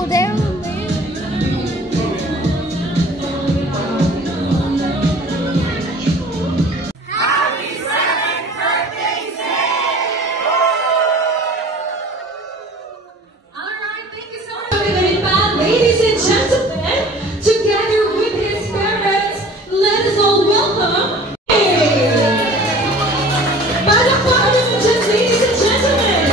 go there. Ladies and gentlemen, together with his parents, let us all welcome ladies and gentlemen.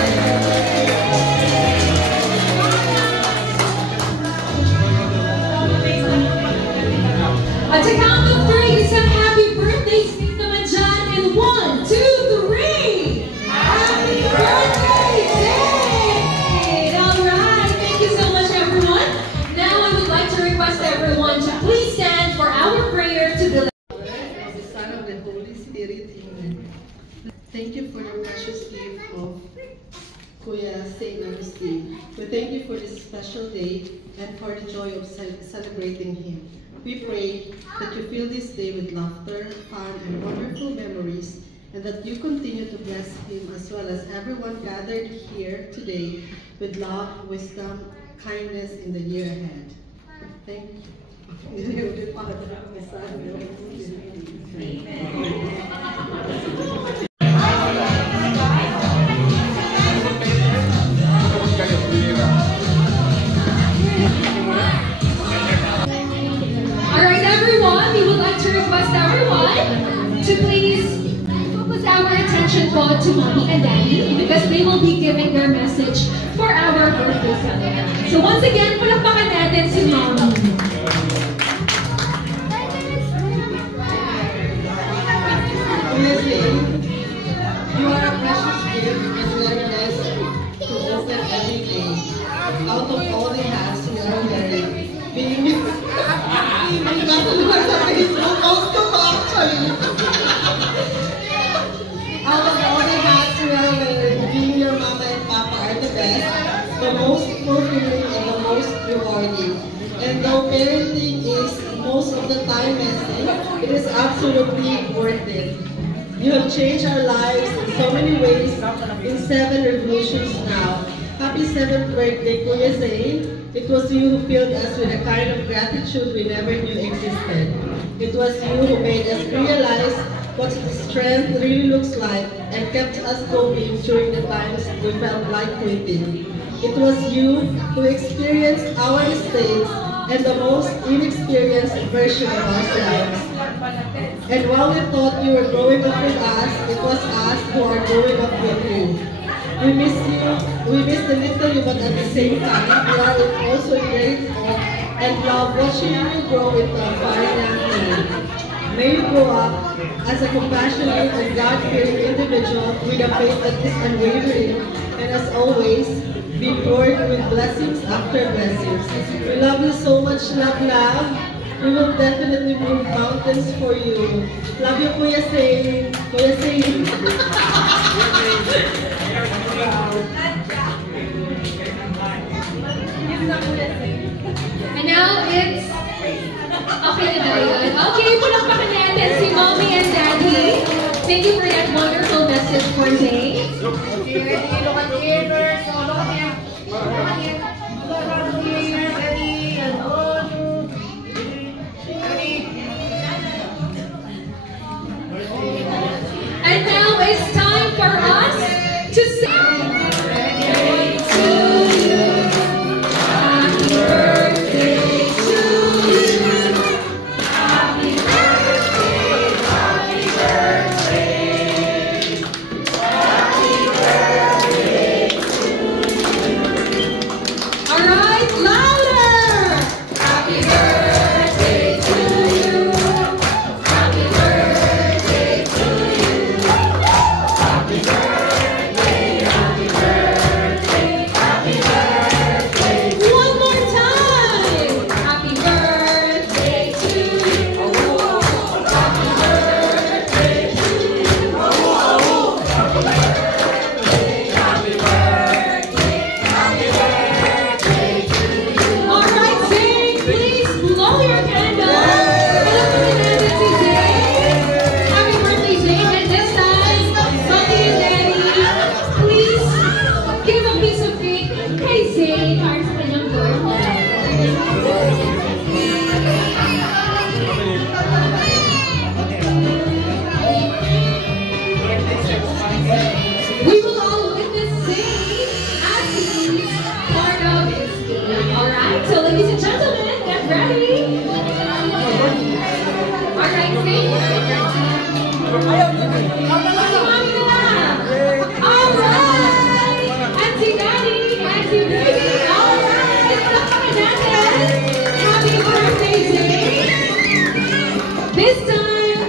At the count of three, isang happy birthday speak naman dyan in 1, 2, 3. Happy birthday, Zane! Alright, thank you so much everyone. Now I would like to request everyone to please stand for our prayer to the Son of the Holy Spirit, amen. Thank you for the precious gift of Kuya St. Agustin. We thank you for this special day and for the joy of celebrating him. We pray that you fill this day with laughter, fun, and wonderful memories, and that you continue to bless him as well as everyone gathered here today with love, wisdom, kindness in the year ahead. Thank you. Alright everyone, we would like to request everyone to please focus our attention po to Mommy and Daddy because they will be giving their message for our birthday celebration. So once again, palakpakan natin si Mommy. You are a precious gift and we are blessed to open every day. Out of all the hats we are wearing, being out of all the hats we are wearing, being your mama and papa are the best, the most fulfilling and the most rewarding. And though parenting is most of the time messy, it is absolutely worth it. You have changed our lives in so many ways in 7 revolutions now. Happy 7th birthday, Kuya Zane. It was you who filled us with a kind of gratitude we never knew existed. It was you who made us realize what strength really looks like and kept us going during the times we felt like quitting. It was you who experienced our mistakes and the most inexperienced version of ourselves. And while we thought you were growing up with us, it was us who are growing up with you. We miss you, we miss the little you, but at the same time, we are also grateful and love watching you grow into a fine young man. May you grow up as a compassionate and God-fearing individual with a faith that is unwavering, and as always, be poured with blessings after blessings. We love you so much, love. We will definitely move mountains for you. Love you, Kuya Zane. Kuya Zane. And now it's okay na ba yun? Okay, palakpakan natin si Mommy and Daddy. Thank you for that wonderful message for Zane. And now it's time for us to sing. Birthday to you. Happy birthday to you. Happy birthday, happy birthday. Happy birthday to you. So ladies and gentlemen, get ready. Alright, stay. Alright! Auntie Daddy, Auntie Baby, alright! Happy birthday, Zay! This time,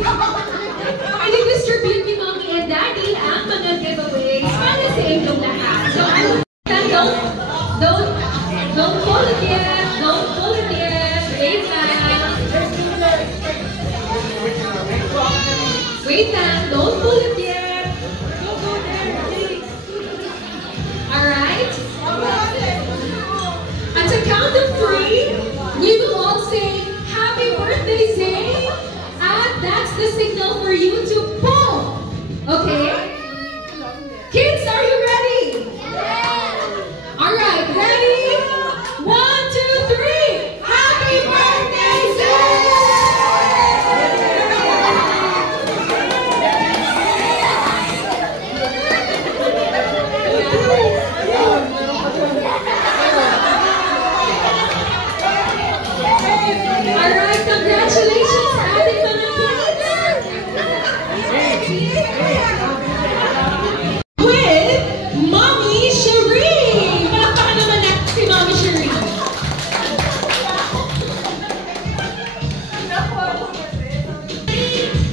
i-distribute ni Mommy and Daddy ang mga giveaways para sa inyong lahat. So, don't pull it yet. Don't pull it yet. Wait lang. Wait lang. Don't pull it yet. Alright? At the count of 3, we will all say, Happy birthday, Zay! And that's the signal for you to pull. Okay? Kids, are you ready? Alright, ready? 1, 2, 3. Happy birthday, Zay! Alright, congratulations, ating mga kids! With Mommy Cherie! Palakpakan naman natin si Mommy Cherie.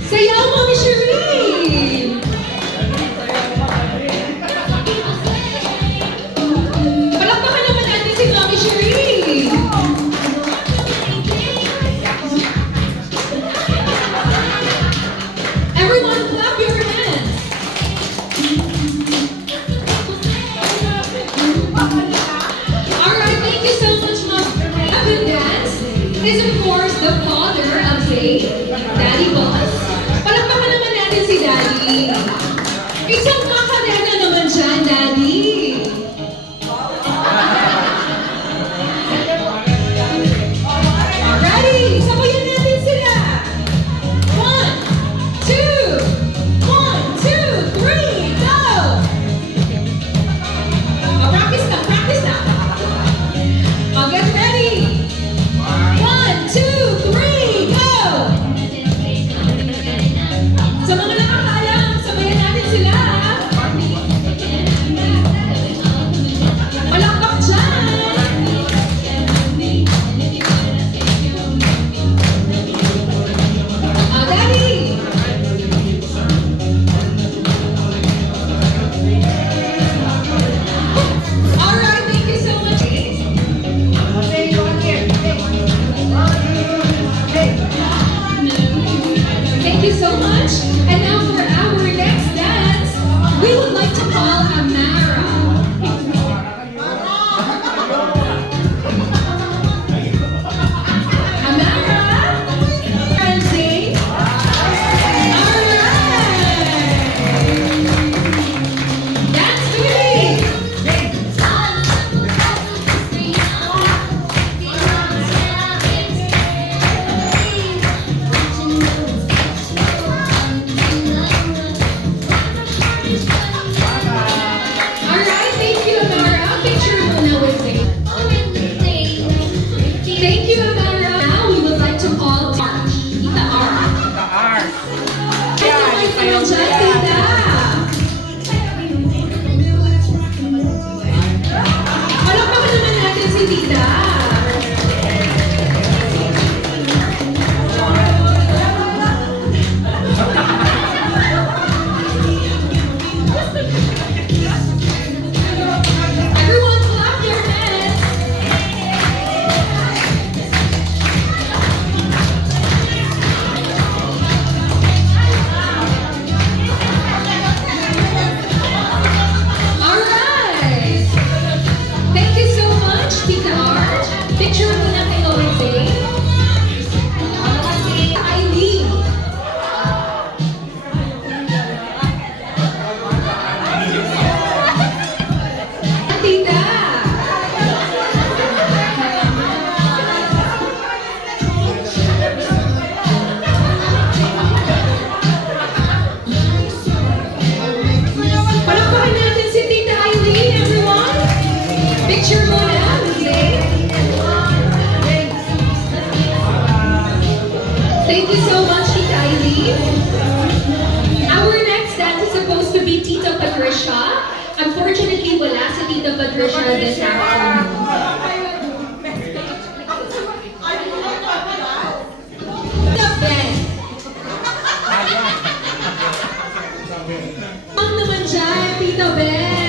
Sayaw, Mommy Cherie! Palakpakan naman natin si Mommy Cherie! Everyone clap your hands! Alright, thank you so much, Mom. Evan Dance is of course the father of Zay, Daddy Boss. Palakpakan naman natin si Daddy. Isang makarena naman dyan, Daddy. Alrighty, sabayan natin sila. 1, 2, 3, go! Practice na, practice na. Get ready. 1, 2, 3, go! Sa mga nakakaalam, sabayan natin sila. Palakpak dyan. Daddy. Alright, thank you so much. Thank you so much. And now for our next dance, we would like to call Amara. Amara? And Zay? Alright. Dance to me. Alright, thank you, Amara. Picture muna with me. Thank you, Amara. Now we would like to call Tita R. Ito may naman dyan, Tita. Palakpakan naman natin si Tita. Everyone clap your hands. you so much, Tita Eileen. Our next dance is supposed to be Tita Patricia. Unfortunately, wala si Tita Patricia this afternoon. Tita Ben. Ang naman dyan, Tita Ben.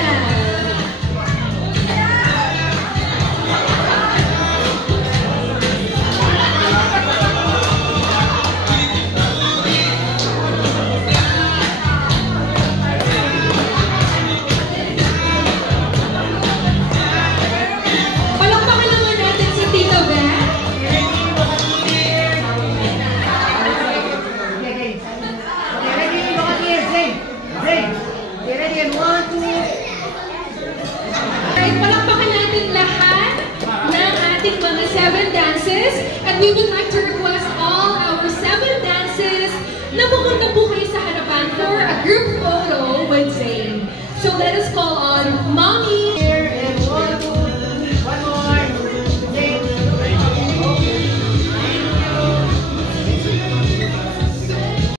Mga 7 dances, and we would like to request all our 7 dances na pumunta po kayo sa harapan for a group photo with Zane. So let us call on Mommy. Here and one more. Zane.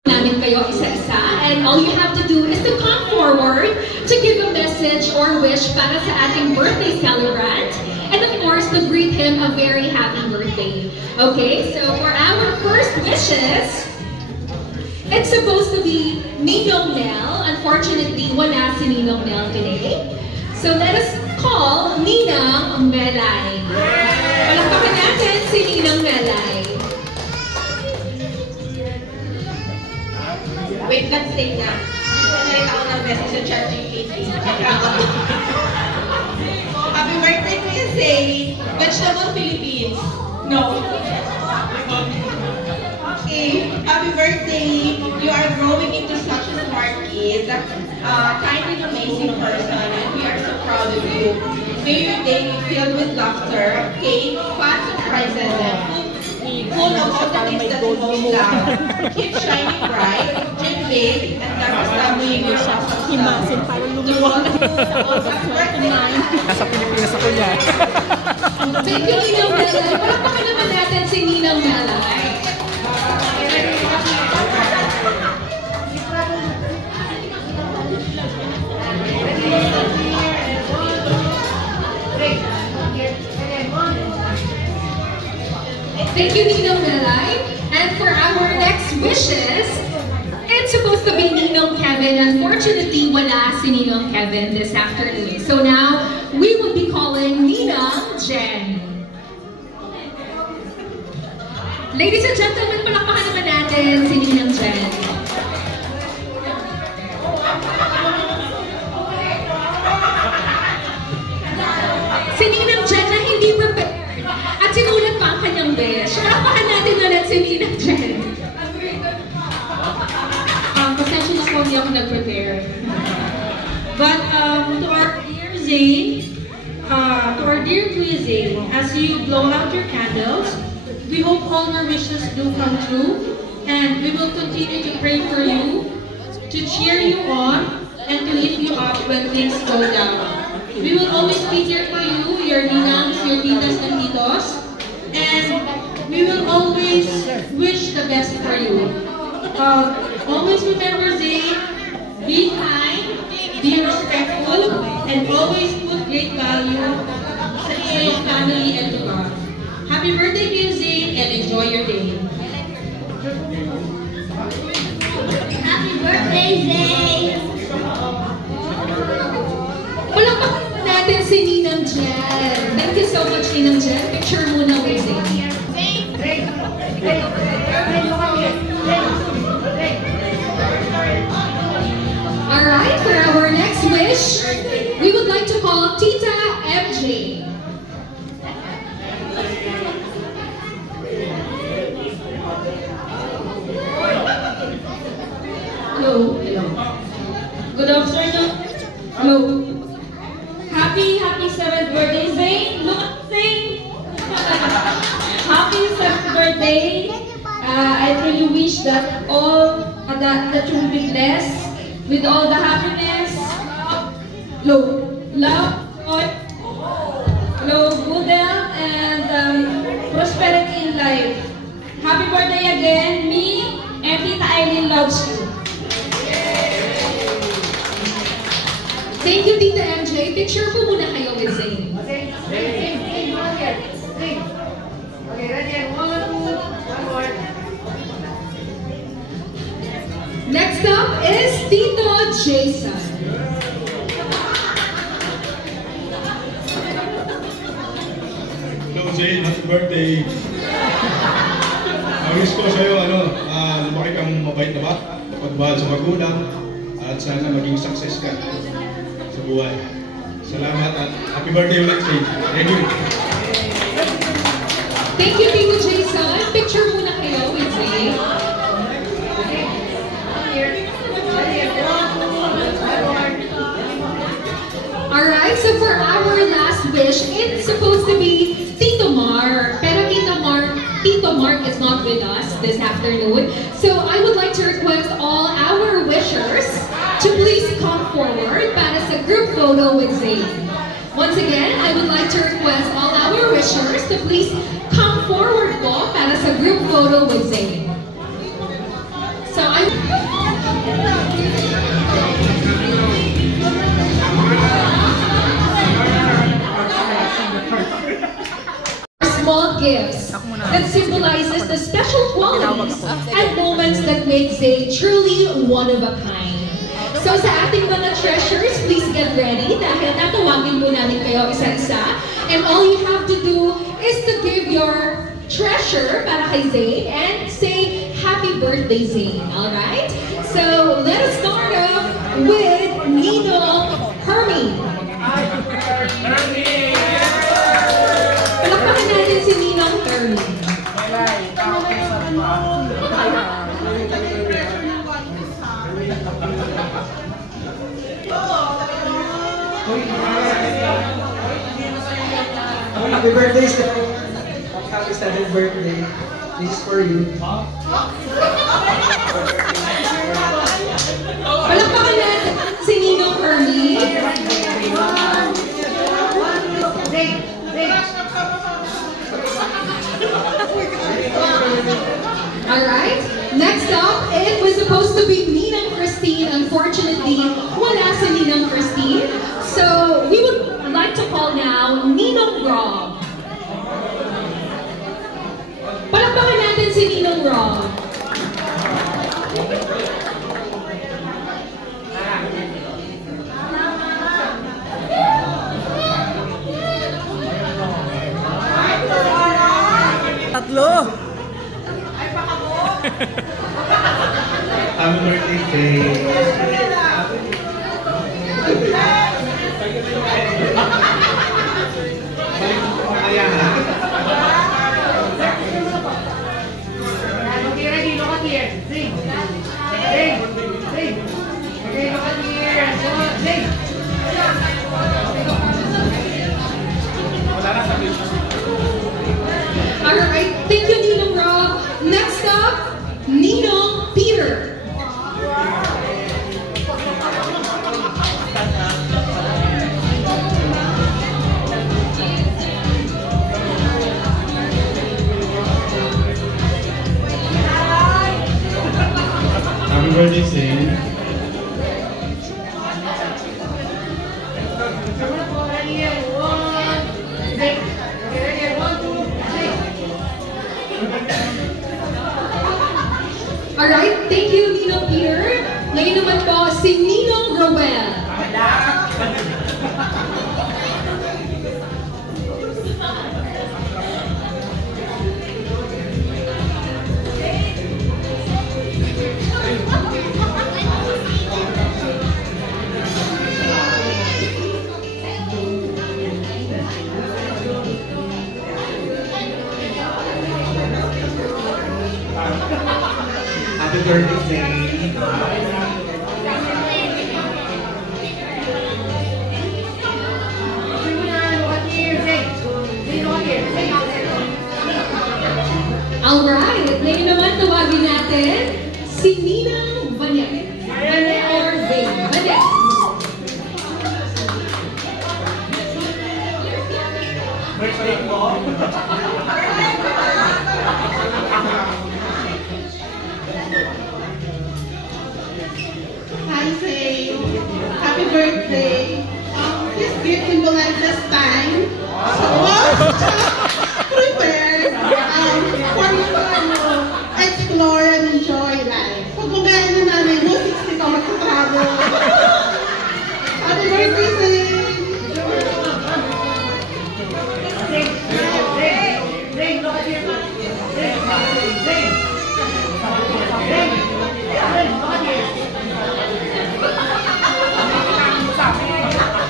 Namin kayo isa-isa, and all you have to do is to come forward to give a message or wish para sa ating birthday celebrant. And of course, to greet him a very happy birthday. Okay, so for our first wishes, it's supposed to be Ninong Nel. Unfortunately, wala si Ninong Nel today. So let us call Ninang Melay. Palakpakan natin si Ninang Melay. Wait, let's stay na. Nalita ako ng message sa ChatGPT. Happy birthday, Kuya Zane! Vegetable Philippines. No. Okay. Happy birthday! You are growing into such a smart kid, kind and amazing person, and we are so proud of you. May your day be filled with laughter, cake, fun surprises, and full of all the things that you most love. Keep shining bright, dream big, and never stop doing your awesome Himasin, parang lumuwag. Nasa Pilipinas ako niya. Thank you, Ninang Melay. Palakpakan naman natin si Ninang Melay. Thank you, Ninang Melay. And for our next wishes, it's supposed to be Ninong Kevin. Unfortunately, wala si Ninong Kevin this afternoon. So now, we will be calling Ninang Jen. Ladies and gentlemen, palakpakan naman natin si Ninang Jen. Si Ninang Jen na hindi prepared at sinulat pa ang kanyang wish. Palakpakan natin ulit si Ninang Jen. Pasensya na po, hindi ako nag-prepare. But to our dear Zane, to our dear Kuya Zane, as you blow out your candles, we hope all your wishes do come true, and we will continue to pray for you, to cheer you on, and to lift you up when things go down. We will always be here for you, your ninangs, your titas and titos, and we will always wish the best for you. Always remember, Zane, be kind, be respectful, and always put great value sa your family and to God. Happy birthday to you, Zane, and enjoy your day. Happy birthday, Zane! Palakpakan natin si Ninang Jen. Thank you so much, Ninang Jen. Picture muna with Zane. Alright, for our next wish, we would like to call Tita MJ. Hello. Hello. Good afternoon. Hello. Happy 7th birthday, Zane. Look at Zane. Happy 7th birthday. I really wish that that you will be blessed with all the happiness, love, good health, and prosperity in life. Happy birthday again, me. And Tita Eileen loves you. Thank you, Tita MJ. Picture po muna kayo with Zane. Okay, ready? And 1, 2, 1 more. Next up is Tito Jason. Hello Jane, happy birthday! Wish ko sa'yo, lumaki kang mabait na bata, pagmahal sa magulang, at sana maging success ka sa buhay. Salamat at happy birthday ulit, Jane. Thank you. Thank you, Tito Jason. Picture muna kayo with Zane. Alright, so for our last wish, it's supposed to be Tito Mar. Pero Tito Mark is not with us this afternoon. So I would like to request all our wishers to please come forward para sa group photo with Zane. Once again, I would like to request all our wishers to please come forward po para sa group photo with Zane. So small gifts that symbolizes the special qualities and moments that make Zane truly one of a kind. So sa ating mga treasures, please get ready dahil tatawagin po namin kayo isa-isa. And all you have to do is to give your treasure para kay Zane and say, Happy Birthday, Zane. Alright? So let us start off with Ninong Hermie. Palakpakan natin si Ninong Hermie. Happy birthday, sir. Happy 7th birthday. This is for you. Palakpakan natin si Ninong Hermie. Alright, next up, it was supposed to be Ninang Christine. Unfortunately, wala si Ninang Christine. So, we would like to call now Ninong Rob. Palakpakan natin si Ninong Rob. Tatlo! Happy birthday, Jane. Alright, thank you, Ninong Rob. Next up, Ninong Peter. Happy birthday, Jane. Alright, thank you, Ninong Peter. Ngayon naman po, si Ninong Roel. Happy birthday, Jane. Alright, ngayon naman tawagin natin si Ninang Vanet. Vanet or Vane? Vanet. Birthday mo? birthday, this gift symbolizes time. So, prepare for you to explore and enjoy life. Pag magayon na namin mo, 60 ka magkatravel. Happy birthday, Zane!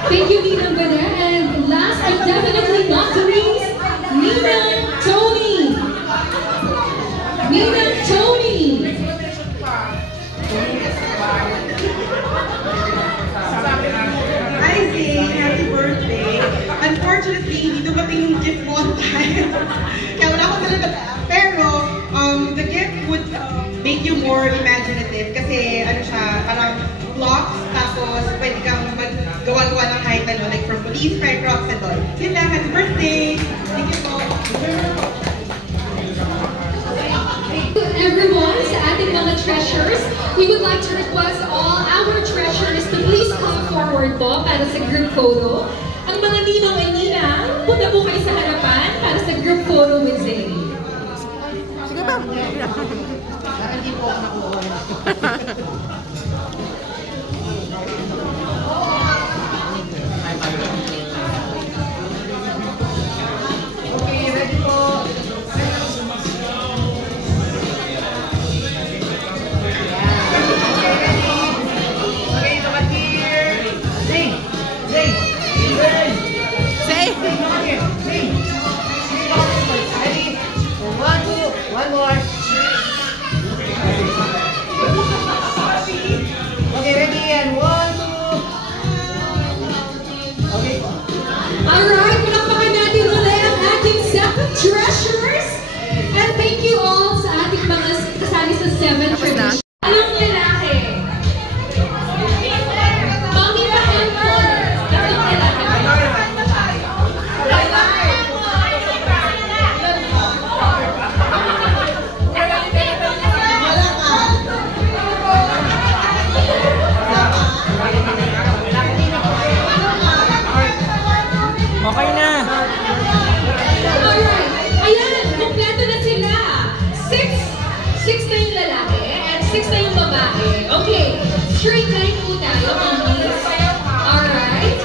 Thank you, Nina Bada. And last but definitely not the least, Nina Tony. Nina Tony. Hi, Zane. Happy birthday. Unfortunately, hindi dumating yung gift mo on time. Kaya wala akong talaga. Pero, the gift would make you more imaginative kasi ano siya, parang blocks, tapos pwede kang maggawa-gawa ng kahit ano, like from police, fire crops, and all. Yun lang, happy birthday! Thank you po! Everyone, sa ating mga treasures, we would like to request all our treasures to please come forward po para sa group photo. Ang mga ninong and ninang, punta po kayo sa harapan para sa group photo with Zane. Sige ba? Hindi po ako nakuha. Okay, ready po! Okay, look at here! Zane! Zane! Zane! Say! Look at here! Zane! Ready? One, two, one more! Okay, ready? And one, two! Okay. Alright, palakpakan natin ulit ang ating 7 treasures. And thank you all sa ating mga kasali sa 7 treasures. Anong lalaki? Mami pa handphone. Tatlong lalaki. Okay na! Alright. Ayan, kompleto na sila. 6 na yung lalaki and 6 na yung babae. Okay. Straight line po tayo, mamis. Alright.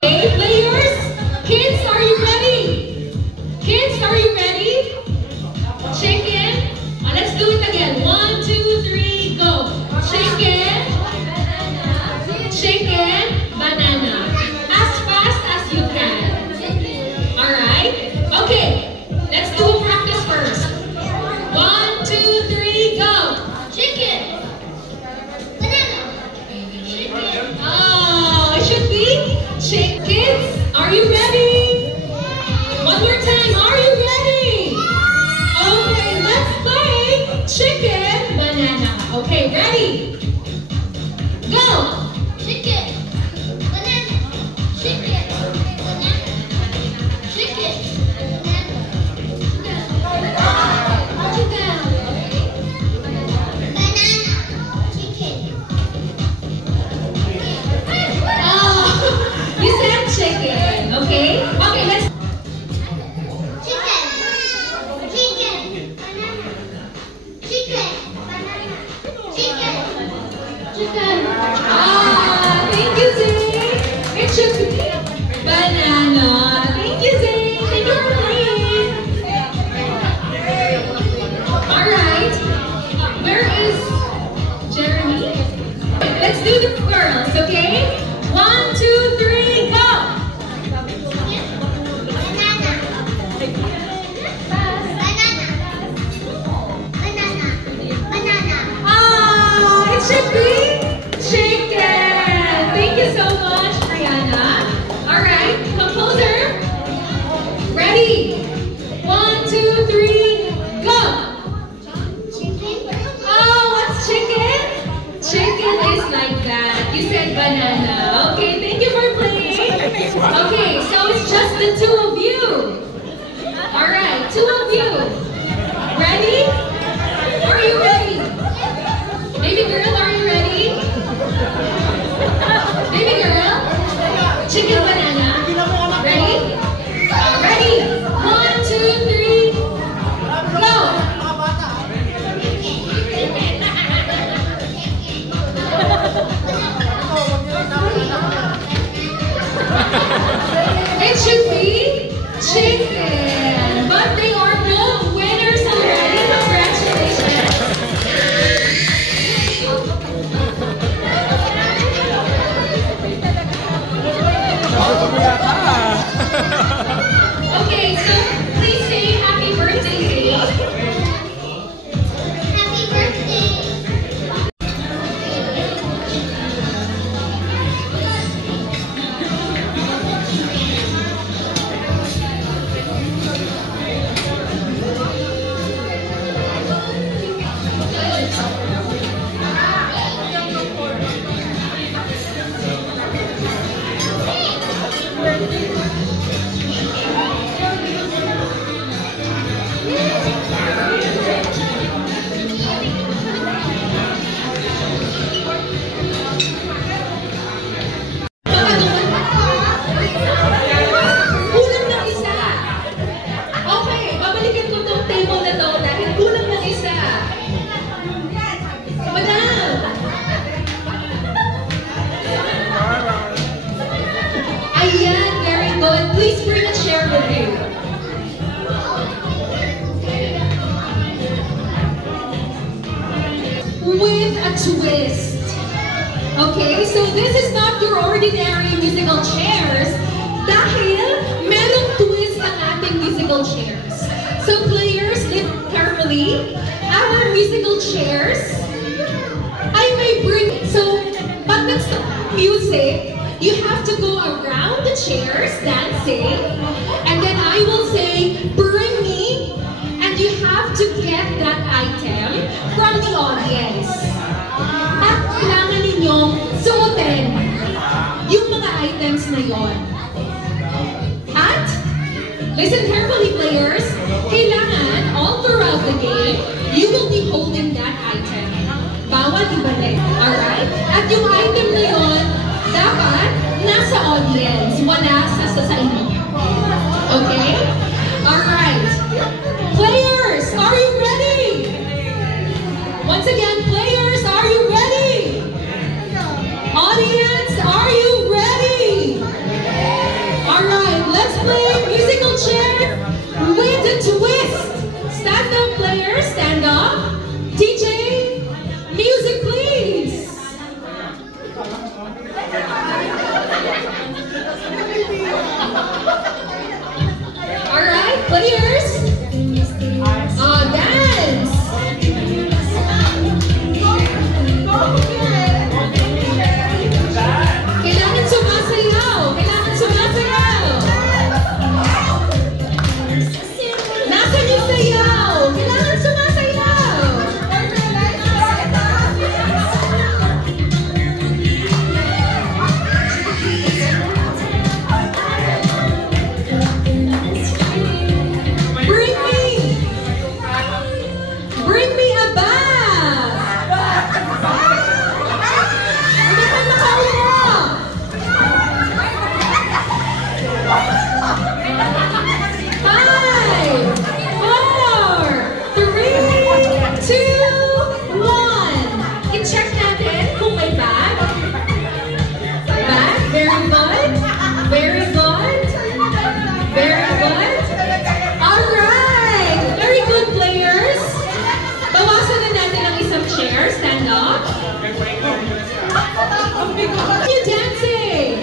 Okay, players. Kids, are you ready? Kids, are you ready? Chicken. Let's do it again. 1, 2, 3, go. Chicken. Chicken. Banana. As fast as you can. Alright? Okay. Let's do a practice first. 1, 2, 3, go. Chicken. Banana. Chicken. Oh, it should be chickens. Are you ready? One more time. Are you ready? Okay, let's play chicken banana. Okay, ready? Go. Chicken banana. Chicken banana. Chicken banana. Banana. Chicken. Oh, you said chicken. Okay. Okay, let's. Chicken. Chicken. Banana. Chicken. Banana. Chicken. Chicken. Ah, thank you, Zane. It should be banana. Thank you, Zane. Thank you for playing. All right. Where is Jeremy? Let's do the girls, okay? 1, 2, 3, go. Banana. Banana. Banana. Ah, it should be chicken. Thank you so much, Brianna. All right, composer. Ready? 1, 2, 3, go. Oh, what's chicken? Chicken is like that. You said banana. Okay, thank you for playing. Okay, so it's just the the two of you. All right, two of you. Ready? Are you ready? Baby girl, are you ready? Baby girl? Chicken banana? Ready? Ready? 1, 2, 3, go! It should be chicken, but they are both winners already. Congratulations! Okay, so please say happy birthday, Zane. Happy birthday! Kulang ng isa. Okay, babalikan ko tong table na to dahil kulang ng isa. Madam! Ayan, very good. Please bring a chair with you. With a twist. Okay, so this is not your ordinary musical chairs dahil merong twist ang ating musical chairs. So players, listen carefully. Our musical chairs, I may bring, so pag nag-stop music, you have to go around the chairs dancing, and then I will say, bring me, and you have to get that item from the audience. At kailangan ninyong suotin yung mga items na yon. At, listen carefully players, kailangan all throughout the game, you will be holding that item. Bawal ibalik, alright? At yung item na yon, dapat nasa audience, wala sa inyo. Okay? Alright. Players, are you ready? Once again, players, are you ready? Audience, are you ready? Alright, let's play musical chair with a twist. Stand up, players, stand up. DJ, music please. Alright, players. Dance. Kailangan sumasayaw. Kailangan sumasayaw. Nasaan yung sayaw? Kailangan sumasayaw. Bring me a bag. Hindi ka makaupo. 5, 4, 3, 2, 1. I-check natin kung may bag. Bag, very good. Very good. Very good. Alright. Very good players. Bawasan na natin ang isang chair. Stand up. You dancing.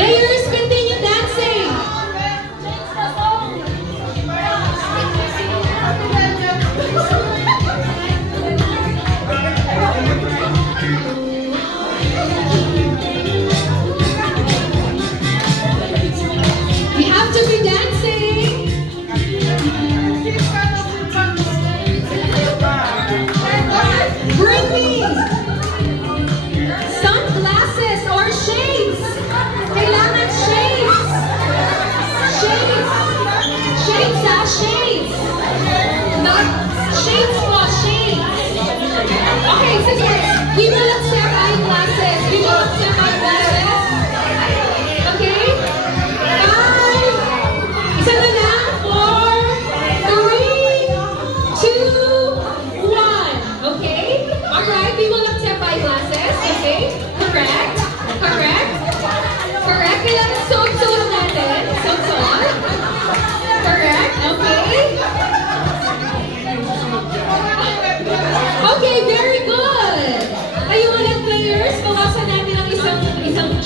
Players, continue dancing. We have to be dancing.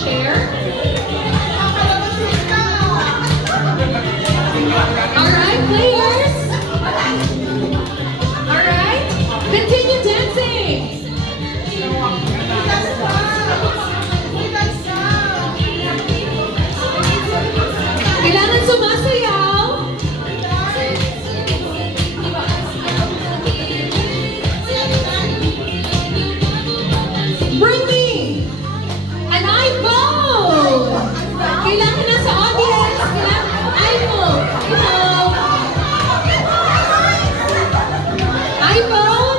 chair. Alright, players. Alright, continue dancing. Kailangan sumasayaw. Bring me an iPhone. Kailangan nasa audience. Kailangan iPhone. iPhone.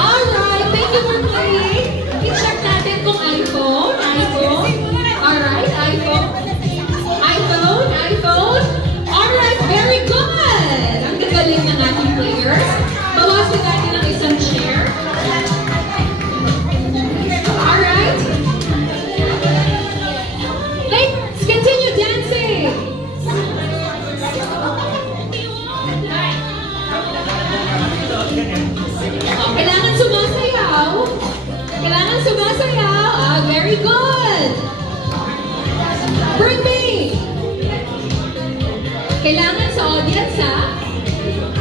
Alright, thank you for playing. I-check natin kung iPhone. Alright, iPhone. iPhone. Alright, very good. Ang gagaling ng ating players. Bawasan natin ang isang chair. Alright. Let's continue dancing. Kailangan sumasayaw. Very good. Bring me. Kailangan sa audience, ha?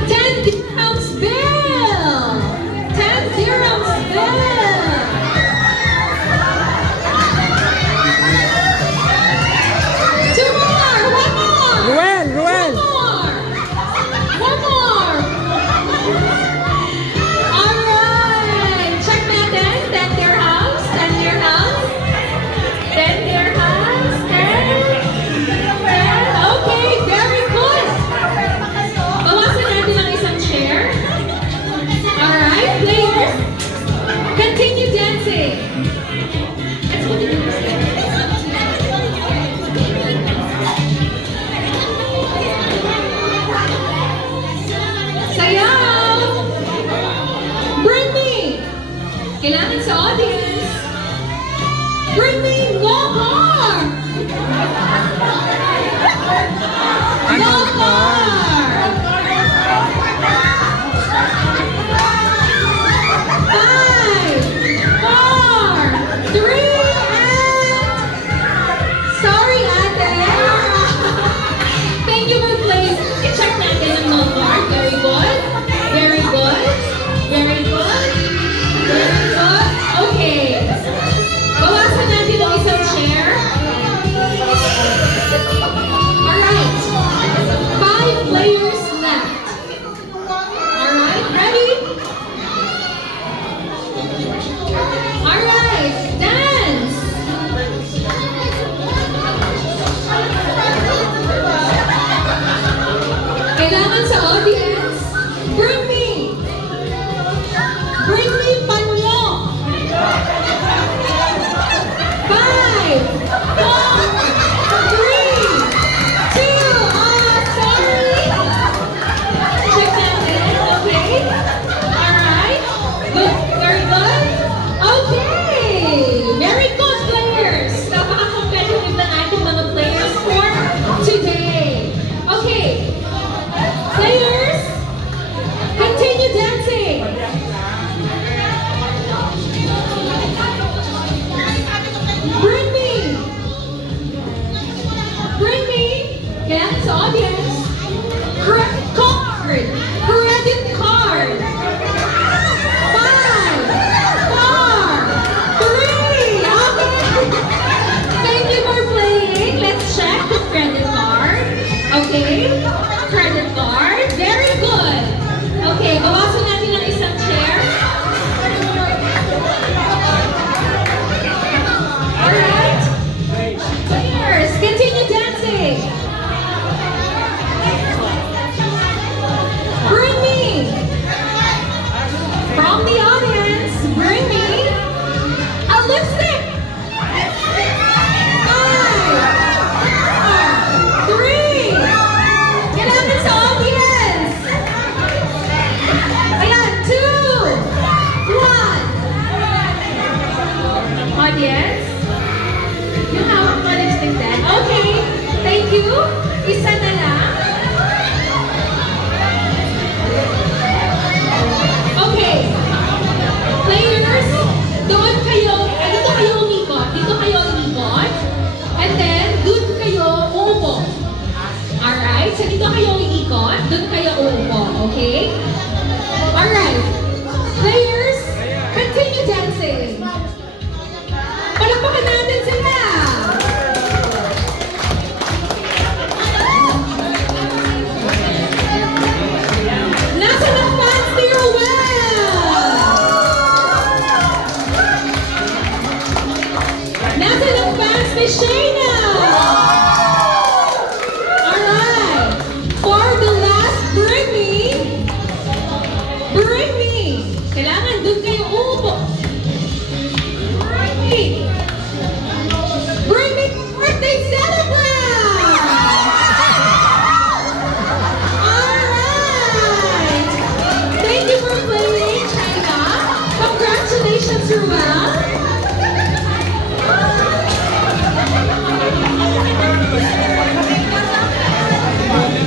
10 dirhams bill. 10 dirhams bill. Two more. One more. Ruel. One more. Alright. Check natin. 10 dirhams. 10 dirhams. 10 dirhams. 10. Okay. Very good. Bawasan natin ang isang chair. Alright. Players. Continue dancing. Let's continue dancing. Sayaw! Bring me! Kailangan sa audience. Bring me no more! No more! 5, 4, 3, and... Sorry, ate! Thank you for playing. I-check natin ang no more. Very good. Very good. Very good. Very good. Okay. Bawasan natin ang isang chair. Alright. 5 players left. Alright. Ready? Alright. Dance. Kailangan sa audience. Bring me panyo. 5, 4, 3, 2, sorry. Check natin, okay? Alright. Good, very good. Okay. Very good players. Napaka-competitive na natin mga players for today. Okay. Players, continue dancing. Bring me. Kailangan sa audience. Credit card. 5, 4, 3, okay. Thank you for playing. Let's check the credit card. Okay. Credit card. Very good. Okay, bawasan natin ang isang chair. Alright. Players, continue dancing. kayo uupo, okay? Alright. Players, continue dancing. Palakpakan natin sila. Nasa ng fans ni Ruel? Nasa ng fans ni Shayna? Alright. For the last bring me. Kailangan doon kayo uupo. Bring me birthday celebrant! Alright! Thank you for playing, China. Congratulations, Ruel.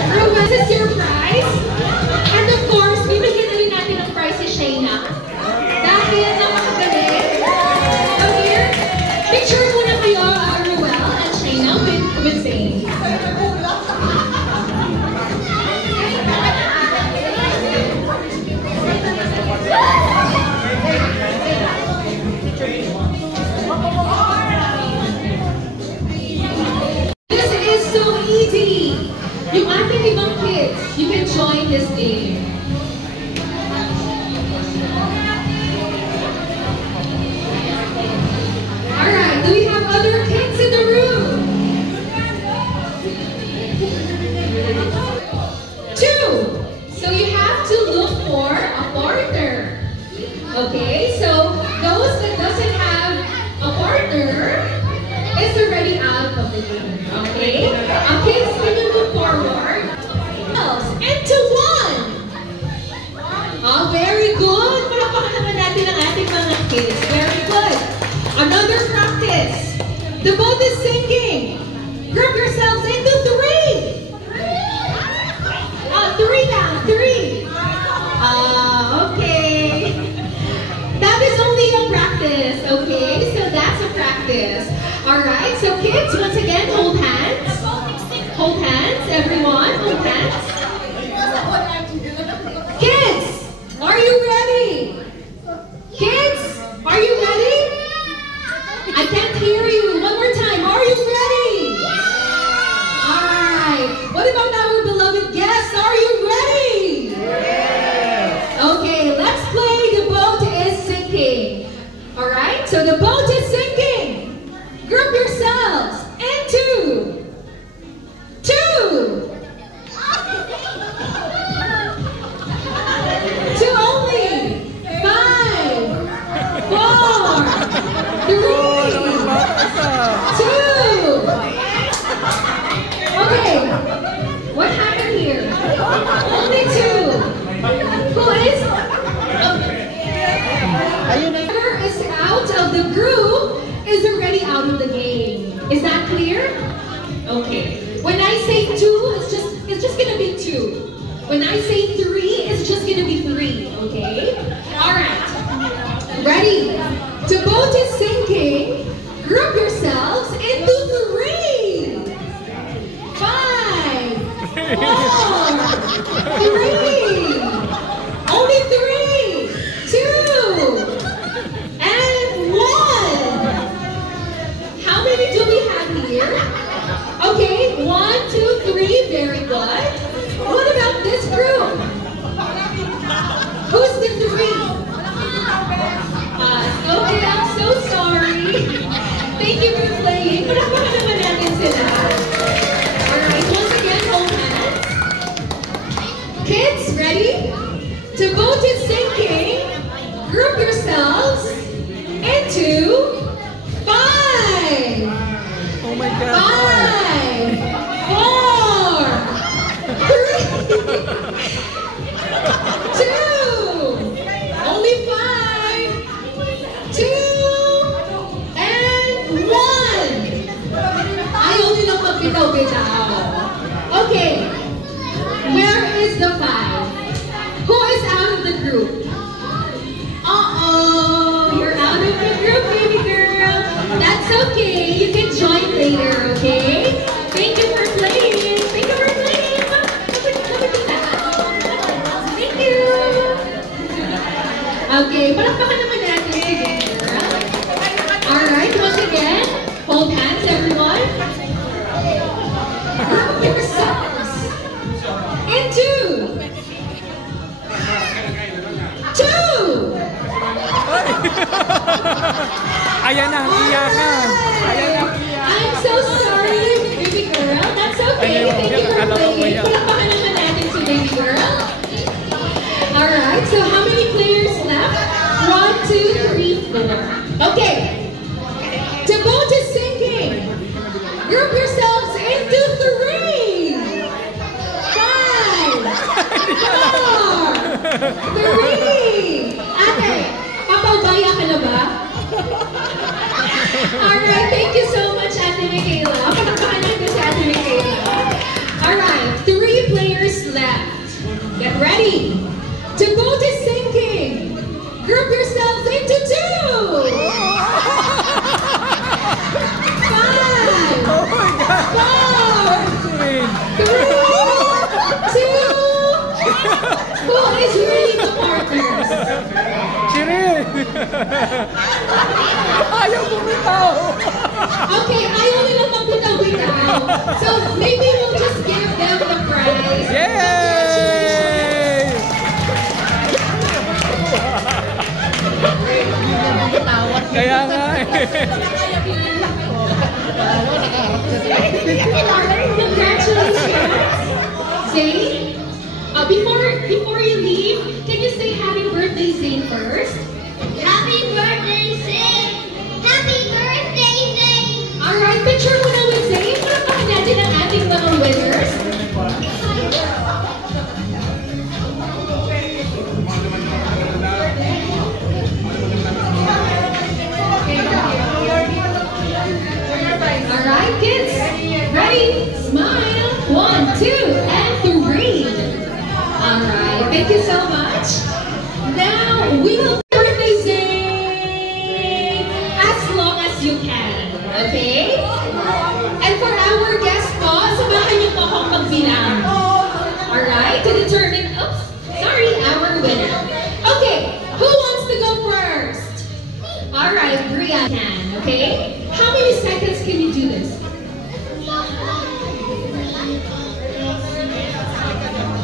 Ruel, this is your prize. And of course, bibigyan na rin natin ng prize si Shayna. Dahil napakagaling. So here, picture muna kayo, Ruel and Shayna with Zane. This is so easy. Yung ating ibang kids, you can join this game. Alright, do we have other kids in the room? 2. So you have to look for a partner. Okay, so those that doesn't have a partner is already out of the game. Okay? Kids, can you move forward? Into 1. Oh, very good. Palakpakan naman natin ang ating mga kids. Very good. Another practice. The boat is sinking. Group yourselves into 3. 3 down. 3. Okay. That is only a practice. Okay, so that's a practice. Alright, so kids, once again, hold hands. Hold hands, everyone. Hold hands. Kids, are you ready? Kids, are you ready? I can't hear you. One more time. Are you ready? Alright. What about our beloved guests? Are you ready? Okay, let's play The Boat is Sinking. Alright, so the boat is sinking. Group yourselves into 2. 2 only. 5, 4, 3, 2. Okay, what happened here? Only 2. Who is out of the group is already out of the game. Is that clear? Okay. When I say 2, it's just gonna be 2. When I say 3, it's just gonna be 3. Okay? Alright. Ready? The boat is sinking. Group yourselves into 3. 5, 4, 3. Only 3, 2, and 1. How many do we have here? Okay, 1, 2, 3. Very good. What about this group? Who's the 3? Okay, I'm so sorry. Thank you for playing. Palakpakan naman natin sila. Alright, once again, hold hands. Kids, ready? The boat is sinking. Group yourselves into 5. Oh my God. 5, 4, 3, 2. Only 5, 2, and 1. Ayaw nilang magbitaw-bitaw. Okay. Where is the 5? Who is out of the group? Uh-oh. You're out of the group, baby girl. That's okay. You can join later, okay? Thank you for playing. Thank you for playing. Okay, palakpakan naman natin si girl. Alright, once again, hold hands everyone. Group yourselves into 2. Ayan na, iyak na. Ayan na, I'm so sorry, baby girl. That's okay. Thank you for playing. Palakpakan naman natin si baby girl. Alright, so how many players left? 1, 2, 3, 4. Okay. To go to sinking, group yourselves into 3, 5, 4, 3. Ate, papaubaya ka na ba? Alright, thank you so much, Ate Michaela. Palakpakan natin si Ate Michaela. Alright, 3 players left. Get ready. To go to sinking, group yourselves into 2, 5, 4, 3, 2. Who is ready to partners? Shirin! Ayaw bumitaw! Okay, ayaw nilang magbitaw-bitaw. So, maybe we'll just give them the prize. Yay! Kaya nga eh. Congratulations! Zane, before you leave, can you say happy birthday, Zane, first? Happy birthday, Zane! Happy birthday, Zane! Alright, picture mo na with Zane. Palakpakan natin ang ating mga winners. Alright, kids. Ready? Smile. 1, 2, and 3. Alright, thank you so much. Now, we will birthday Zane as long as you can. Okay? And for our guest po, samahan niyo po akong magbilang. Alright? To determine, our winner. Okay, who wants to go first? Alright, Brian can, okay? How many seconds can you do this?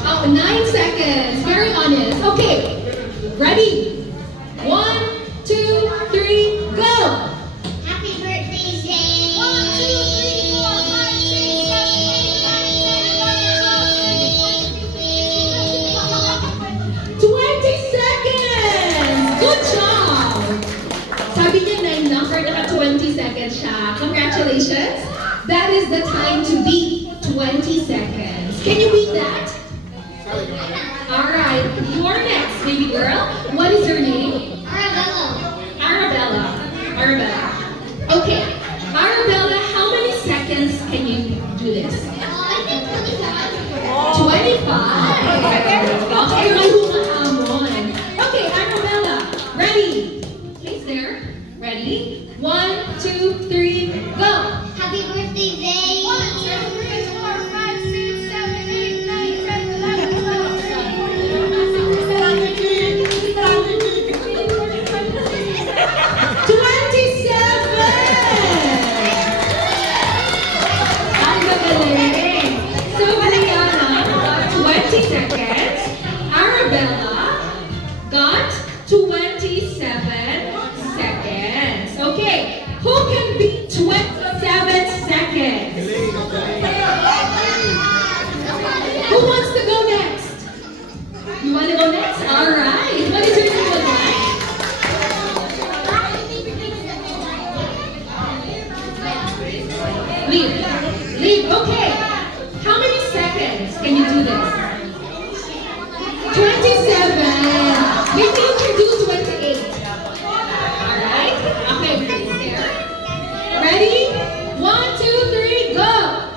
Oh, 9 seconds. Very honest. Okay, ready? 1, 2, 3, go! Happy birthday, Zane! 1, 2, 3, 4, 5, 6, 7, 8, 9, 10, 20 seconds! Good job! Sabi niya na yung number, naka 20 seconds siya. Congratulations! That is the time to beat 20 seconds. Can you beat that? Alright, you are next, baby girl. What is your name? Arabella. Arabella. Okay. Arabella, how many seconds can you do this? 25. Okay, may humahamon. Okay, Arabella, ready? Place there. Ready? 1, 2, 3, go! Happy birthday, Zane! 1, 2, 3, 4, 5, 6, 7, 8, 9, 10, 11, Ang gagaling! So, Brianna got 20 seconds. Arabella got 27 seconds. Okay, who can beat 27 seconds? Who wants to go next? You want to go next? All right. What is your name again? Leave. Okay. How many seconds can you do this? 27. Maybe you can do 28. Alright? Okay, please there. Ready? 1, 2, 3, go!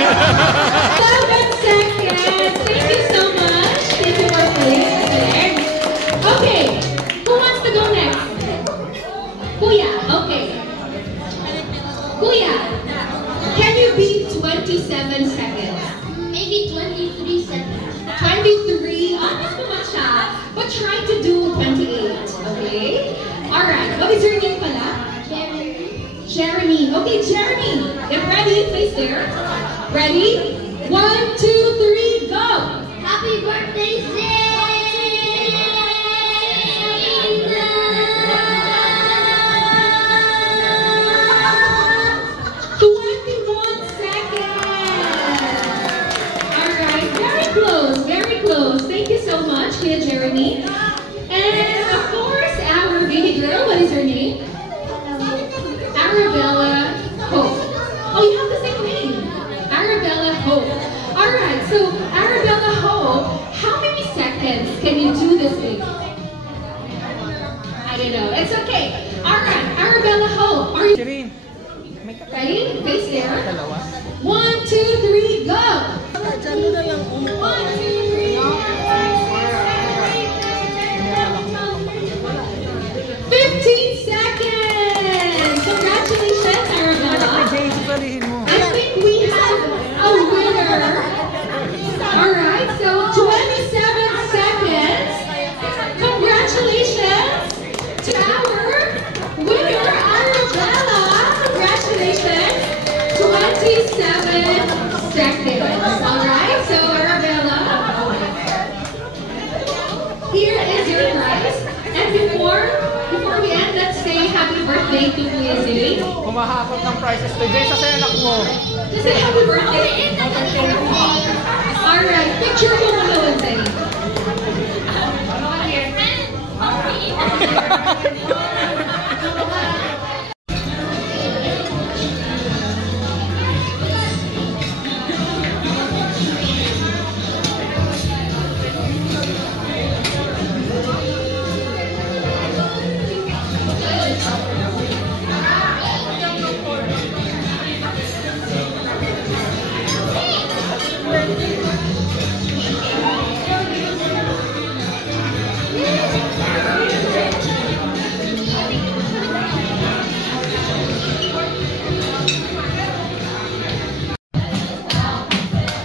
7 seconds. Thank you so much. Thank you for playing there. Okay. Who wants to go next? Kuya. Okay. Kuya. Can you beat 27 seconds? Maybe 23 seconds. 23, almost too much but try to do 28, okay? Alright, what is your name pala? Jeremy. Jeremy. Okay, Jeremy, get ready, face there. Ready? 1, 2, 3, go! Happy birthday, Zay! 21 seconds! Alright, very close. Thank you so much, Kuya Jeremy. And of course, our baby girl, what is her name? Arabella Hope. Oh, you have the same name. Arabella Hope. Alright, so Arabella Hope, how many seconds can you do this in? I don't know. It's okay. Alright, Arabella Hope, are you ready? Face there. 1, 2, 3, go! 1, 2, 3, 15 seconds! Congratulations, Arabella. I think we have a winner. Alright, so 27 seconds. Congratulations to our winner, Arabella. Congratulations. 27 seconds. Alright, so Arabella, here is your prize. And before we end, let's say happy birthday to Kuya Zay. Kumahakot ng prizes to Jay sa anak mo. Just say happy birthday. Alright, picture mo muna with Zay.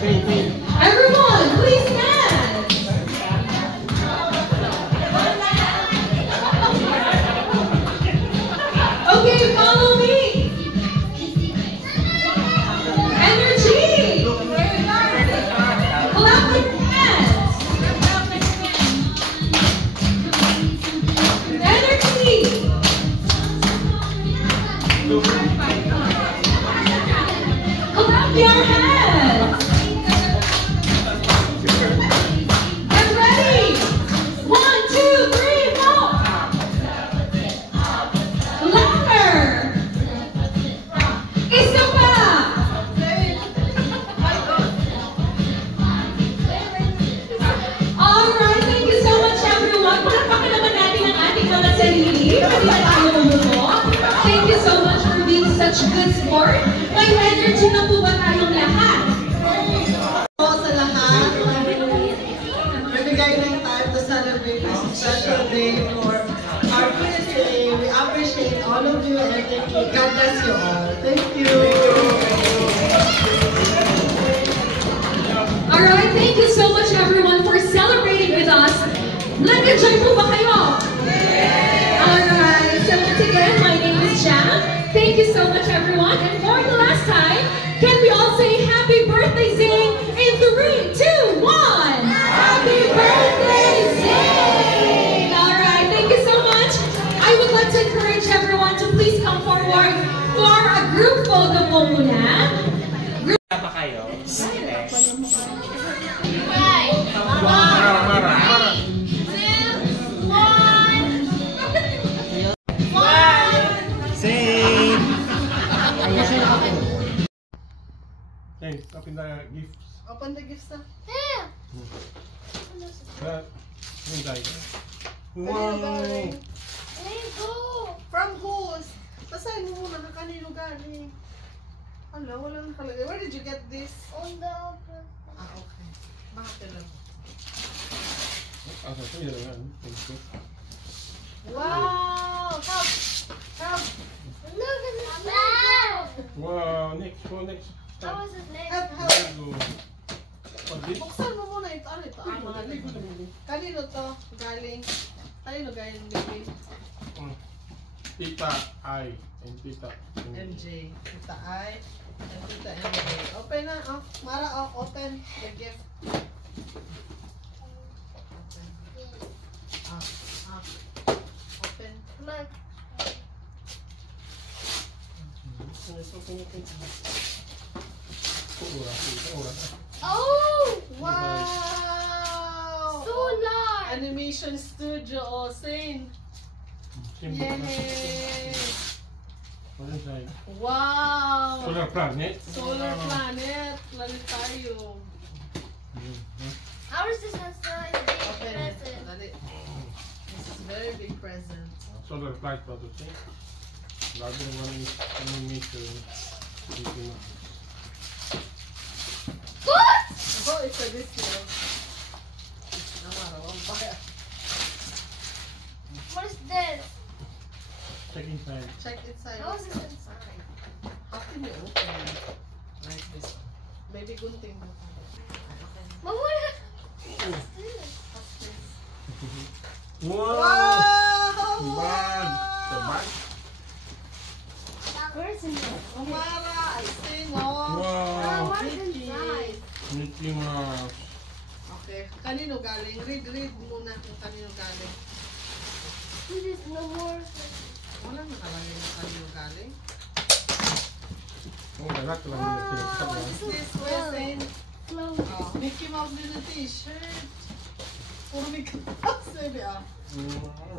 Everyone, please stand. Okay, follow me. Energy. Clap your hands. Energy. Clap your hands. Get ready. 1, 2, 3, go. Louder. Isa pa. Alright, thank you so much everyone. Palakpakan naman natin ang ating mga sarili. Hindi na tayo umuho. Thank you so much for being such good sport. May energy na po ba tayong lahat? Sa lahat, nagbigay ng time to celebrate this special day for our PSA. We appreciate all of you and thank you. God bless you all. Thank you. Alright, thank you so much everyone for celebrating with us. Nag-enjoy po ba kayo? Alright, so once again, my name is Jam. Thank you so much everyone. And for the last time, can we all say happy birthday, Zing, in 3, 2, 1. Happy birthday, Zing! Alright, thank you so much. I would like to encourage everyone to please come forward for a group photo po muna. Pa kayo? Okay, open the gifts. Open the gifts na. Wow! From whose? Basahin mo muna ng kanino galing. Wala nang kalagay. Where did you get this? On the Okay. Bakit lang? Wow! Help! Look at the bag! Wow, next. How was his name? Help! Very good. Buksan mo muna ito. Ano ito? Ah, mga ligo. Kanino to? Galing? Kanino galing baby? Tita I and Tita MJ. Tita I and Tita MJ. Open na. Oh, Mara, oh, open the gift. Open. Look. Oh! Wow! So large! Animation Studio, oh, Saint. Yay! Wow! Solar planet. Solar planet. Planetarium. Ours is a Open it. present. Dali. This is very big present. Solar planet pa to siya. Lagi naman yung animation. What? Oh, it's a Disney. What is this? Check inside. Check inside. How is this inside? How can you open it? Like this. Maybe gunting mo. Mom, what is this? Wow! Wow! Bag! The bag? Where's in there? Mara, I sing, oh. Wow! What is Mickey. inside? Mickey Mouse. Okay, kanino galing? Read muna kung kanino galing. This is no more. Wala nakalagay na kanino galing. Oh, lahat lang yung sinasakap What yan. is this? Where's Close. oh, Mickey Mouse din na t-shirt. Puro Mickey Mouse, baby, ah. Wow!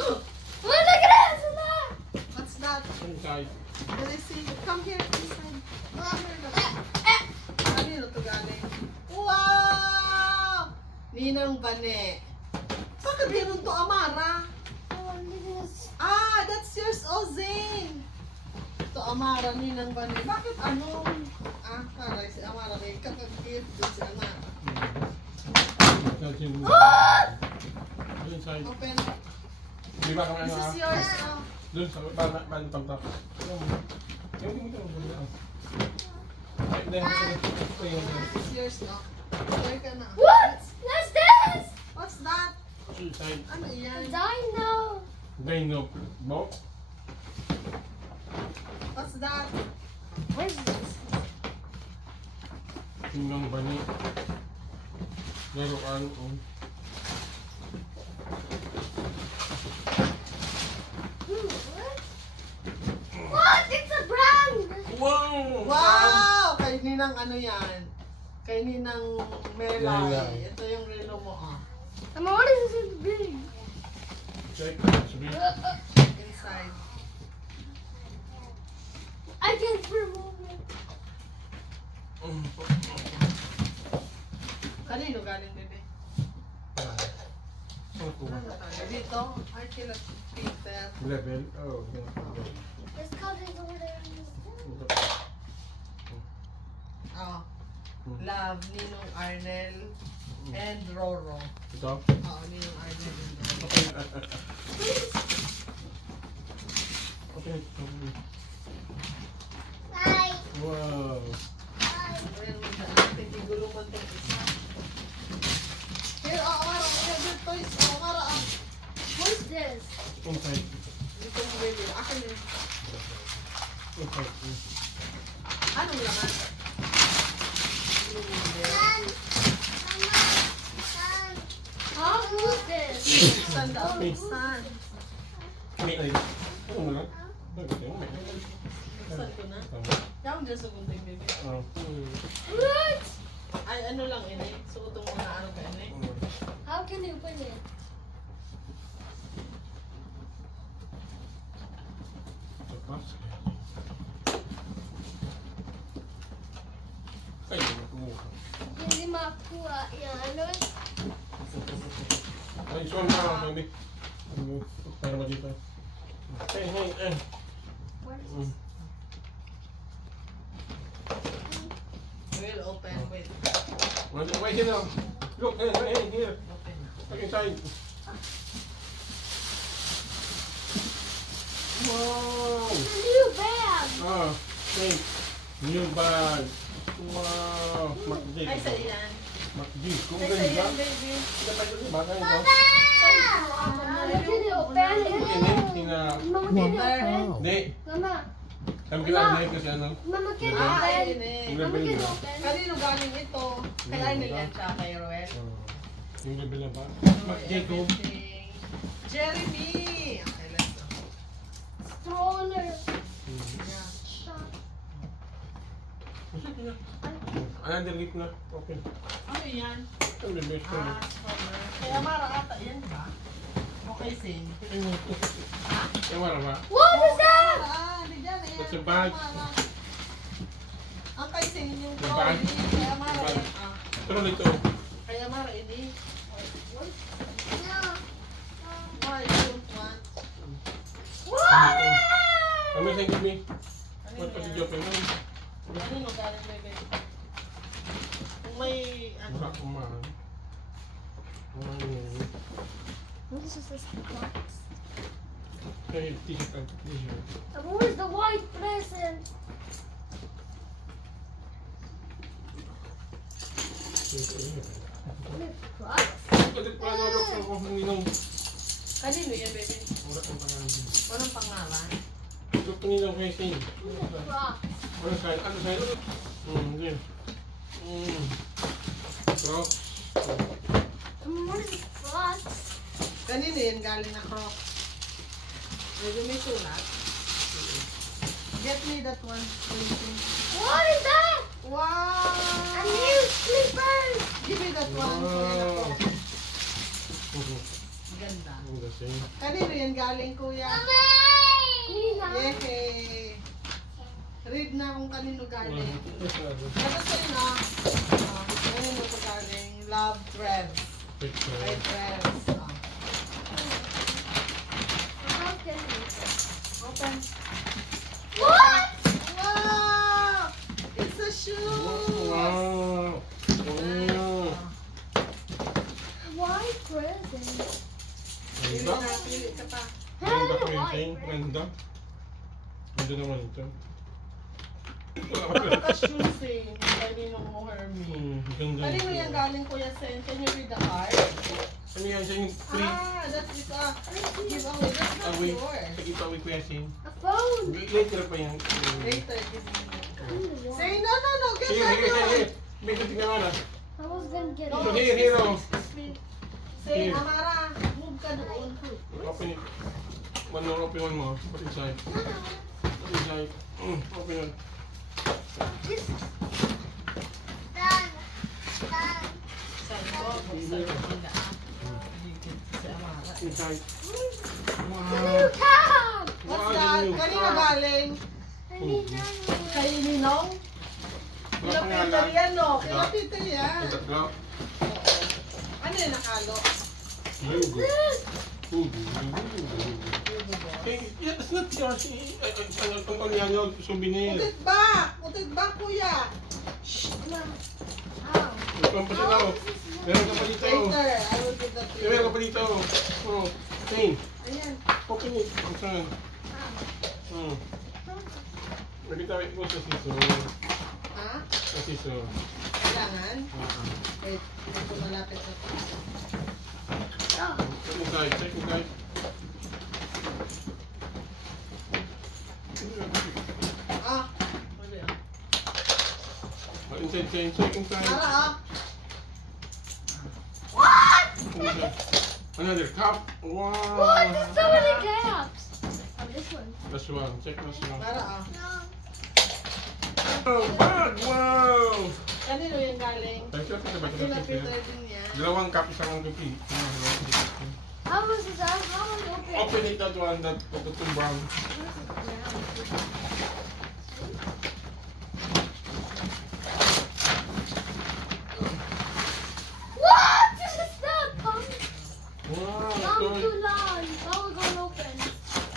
Oh, look at this! Look! What's that? Inside. Let me see. Come here, inside. Kanino to galing? Wow! Ninang Bane. Bakit ganun to, Amara? Oh, look at this. Ah, that's yours, oh, Zane. To Amara, Ninang Bane. Bakit anong? Ah, karay, si Amara. May kakag-gift doon si Amara. Inside. Open. Di ba kami This ano is yours, oh. Doon sa ban tam-tam. Yung This is yours, no? There ka na. What? What's this? What's that? inside. Ano yan? Dino. Dino boat. What's that? What is this? Tingnan ba ni? Laruan o. What? What? It's a brand. Wow! Wow! Kay Ninang ano yan? Kay Ninang Melay. Melay. Ito yung relo mo, ah. Mama, what is this big? Check. Sabi. Inside. I can't remove it. Kanino galing, bebe? Dito? I cannot fit that. Level. Oh. This cousin's over there. Oh. Love, Ninong Arnel, and Roro. Ito. Oo, Ninong Arnel and Roro. Okay. Bye. Wow. Well, tigigulo mo itong isa. Here, Mara, here, your toys. Mara, What's this? Inside. dito mo, baby. Akin yun. Inside. Anong laman? Huh? Who's this? Saan daw? Saan? May ay. Ano lang? May. Saan ko na? Yaw dyan sa gunting, baby. Oh. What? Ay, ano lang ini? Suotong mo na ano ka ini? How can you open it? Tapos. Ay, kumuha. Hindi makuha yan. Ano? Ay, suwan na, baby. Para ba dito? Hey, hey, eh. What is this? We'll open with. Wait here now. Look, hey, here. Open. Look inside. Wow. It's a new bag. Ah, hey. New bag. Wow. MacD. Ay, sa iyan. MacD. Kung Ay, sa ganda. iyan, baby. Bagay ito. Mama, can you open it? Mama, can you open? Hindi. Mama, Kami kailangan kasi ano. Mama, can you Ah, open? ayun eh. Yung Mama, level can you na. open? Kanino galing ito? Kay Arnel yan siya, kay Roel. Yung level na ba? MacD ko. Jeremy! Okay, let's go. Stroller. Ano, delete na. Okay. Ano yan? Ito, may best friend. Ah, stroller. Kay Amara ata yan, ba? Okay, sing. Yung wala ba? What is that? Ah, hindi dyan eh. What's a bag? Ang kay sing yung The bag? trolley. Kay Amara The bag. yan. Ah, Pero nito. kay Amara, hindi. No. Why you don't want? What? Ano sa inyo, me? Ano Ba't pati yan? joke na? Ano galing, bebe? Kung may, ano, Baka kumahan. This is this box. Kaya t-shirt ang t-shirt. Where's the white present? What? Kalit pa na look ako ng ninong. kanino yan, bebe? Wala kang pangalan. Walang pangalan. Ito po ninong kayo sa'yo. Rock. Ano sa'yo? Ano sa'yo? Hindi. Crocs. What is this box? Kanino yan galing na Crocs? Medyo may sulat. Get me that one. What is that? Wow! A new slippers. Give me that one. Kuya na Crocs. Ganda. Ang gasing. Kanino yan galing, kuya? Nina. Yehey! Read na kung kanino galing. Masyado. Ano sa'yo na? Kanino ito galing? Love Threads. Picture. Kay Threads. How can we? Open. What? Wow! It's a shoe! Wow! Wow! White present. Pili Ganda. na, pili ka pa. Ganda ko yung White thing. present. Ganda. Ganda naman ito. Shoes eh. Kanino mo, Hermie? Ganda. Kanino yan galing, Kuya Sen? Can you read the card? Ano yan siya yung free? Ah, that is a giveaway. That's not Away. yours. Sa giveaway ko yan sin. A phone. Later pa yan. Later, give me. Say no, no, no. Get Sige, that sige, sige. one. May ito tingnan na. I was gonna get No, it. Here, here, oh. Say, Here. Amara, move ka doon. Open it. One more, open one more. Put inside. Put inside. Open it. Done. Done. Saan ko? Buksan ko sila. Si Amara. Inside. The new tab. What's that? Kanino galing? I need that. Kay Ninong? Wala Kila pangalan. Peter yan, no? Kila Peter yan. Ito, tatlo. Ano yung nakalo? Lugo. Eh, yeah, it's not yours. Ang yan yung souvenir. Putit ba? Putit ba, kuya? Ow. Ipang pa sila. Meron ka pa dito. Later, I will give that to you. Meron ka pa dito. Oh, Shane. Ayan. Open it. Kung saan? Nagkitawit ko sa siso. Ha? Sa siso. Kailangan? Wait, hindi ko malapit na ito. Check inside. Check inside. Ah, wala yan. Inside, Shane. Check inside. Tara, ah. What? Another cup. Wow. What? There's so many gaps. Oh, this one. Last one. Check last one. Tara, ah. Oh, bag! Wow! Kanino yung galing? Thank you. Kila Kila Peter din yan. Dalawang cup, isang kape. How was it? How was it open? Open it that one, that two brown. What? This is not pump. Wow, Pump ito. too long. How we gonna open?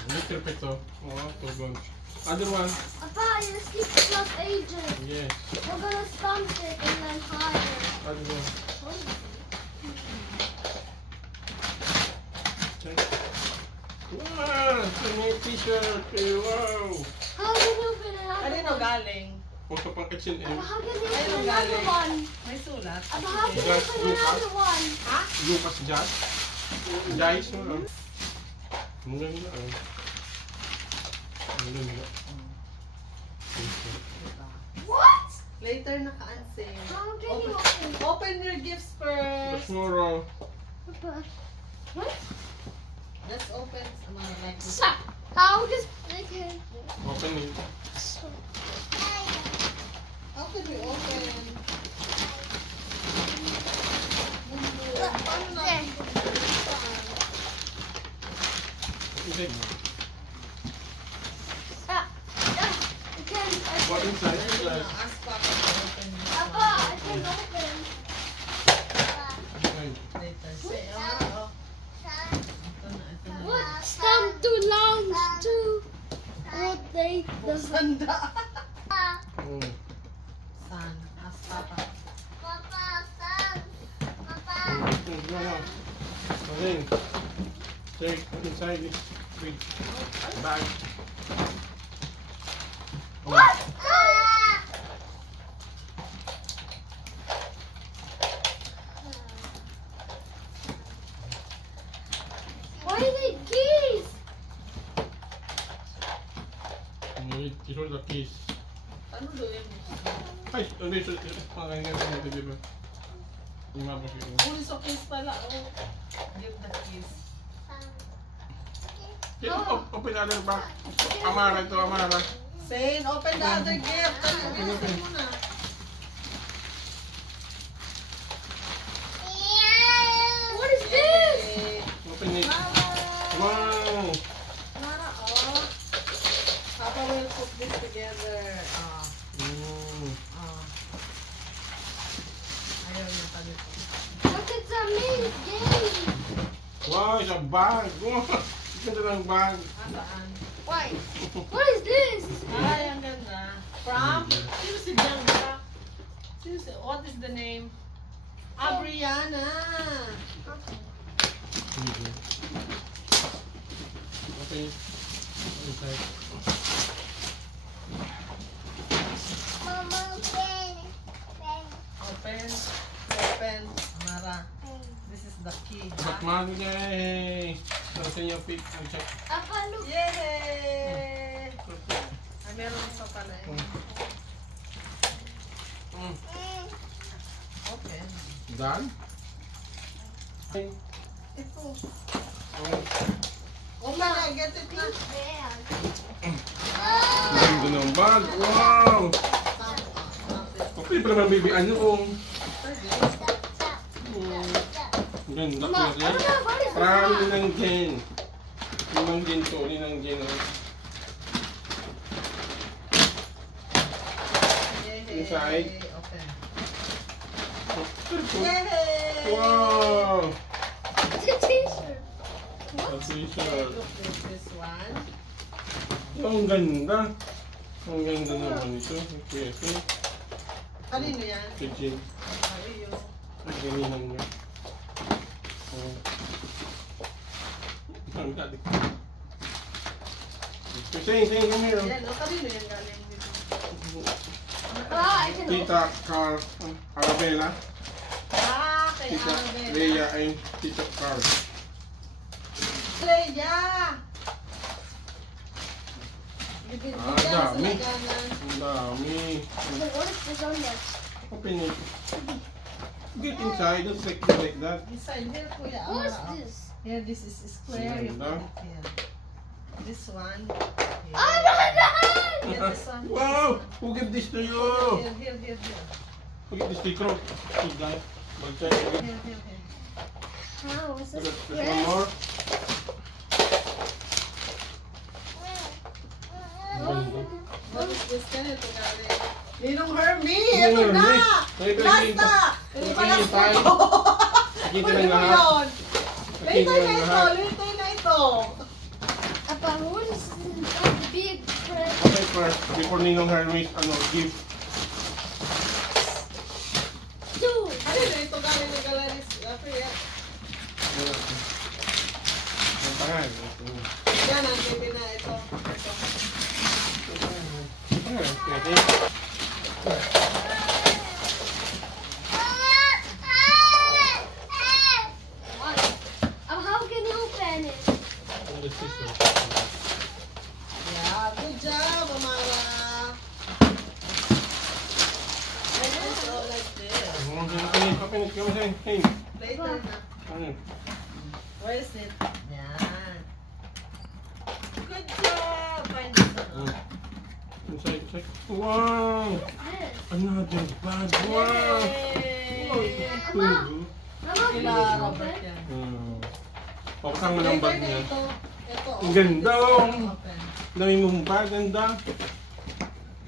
Mr. Peto. Wow, two guns. Other one. Papa, you're Steve Plus agent. Yes. We're gonna stomp it and then hide. Other one. Check. Wow, it's a new t-shirt. Wow. How do you open it? Kanino galing? Puso pang H&M. How can they Ayun, put another galing. one? May sulat. How can they Just put Lucas. another one? Lucas Jazz. Jais mo lang. Ang ganda ah. Ang ganda. What? Later naka-unsave. How can you Open your gifts first. That's more What? Let's open some like this. Stop. How does okay. open it. How can we open? There. Okay. What Okay. inside? Ask Papa to open this Papa, I can open. later. Say, oh. Ito na. What? Stamp too long to rotate the Sanda. Oh. San, ask Papa. Papa, stand. Papa. Maling. Check what inside this big bag. What? Why are they keys? These are the keys. Ano doon? Ay, ito. Pakinggan ko natin, di ba? Umabot yun. Uy, so kiss pala. Oh. Give the kiss. Open the other bag. Amara ito, Amara. Zane, open the other gift. Bilisan mo na. What is this? Okay. Open it. Wow! Mara, oh. Papa will put this together. Ayaw niya pa dito. Look, it's a mini game. Wow, it's a bag! Wow! Ganda ng bag. Saan? Why? What is this? Ay, ang ganda. From? Sino si Bianca? What is the name? Abriana. Okay. Inside. Mama, pen. Open. Open. Mara. This is the key. Batman, yay! Sa inyo, pick. Check. Papa, look. Yay! Ay, meron isa pala eh. Open. Done? Ito. Oh. Open na, get it na. Ganda ng bag. Wow! Okay, pa naman baby. Ano? Ganda ko yan. Parang ninang Jen. Ninang Jen to. Ninang Jen. Inside. Open. Wow! Yay! It's a t-shirt. A t-shirt. Look, there's this one. Ang ganda. Ang ganda naman ito. Okay, ito. Kanino yan? Kay Jen. Ay, yun. Ang galingan niya. Oh. Ang galing. Say, come here. Yan, o, kanino yan galing dito? Ah, I can open. Tita Carl Arabella. Ah, kay Tita Arabella. Leia and Tita Carl. Leia! Ah, dami. Ang dami. What is this on there? Open it. Get inside. Don't take it like that. Inside here, kuya. What is Ah, this? here, this is square. You Ganda. put it here. This one. Here. Oh my God! Here, this one. Wow! Who gave this to you? Here. Who gave this to you? Good guy. Bagay. Here. How is this? There's one more. What is this? Ganito galing. Ninong Hermie! Ninong Ito na! Hermie. Ito Last yung- na! ito Ito yung pa last na time. ito. Nakita Huli ng mo lahat. yun. Nakita Later ng na ito. lahat. Later na ito. Papa, what is this big present? Okay, first, before Ninong Hermes, gift. Two. Ano na ito galing ng galeries? Kuya. Ang pangal. Yan, ang baby na ito. Pwede. How can you open it? Yeah, good job, Amara. So like this. Open it. Come on, hey. Later na. Where is it? Yan. Good job. Find this one. Inside. Wow! Another bag. Wow! Kila Robert yan. Pakasang mo ng bag niya. Ito. Ang ganda oh! Open. Dami mong bag, ganda.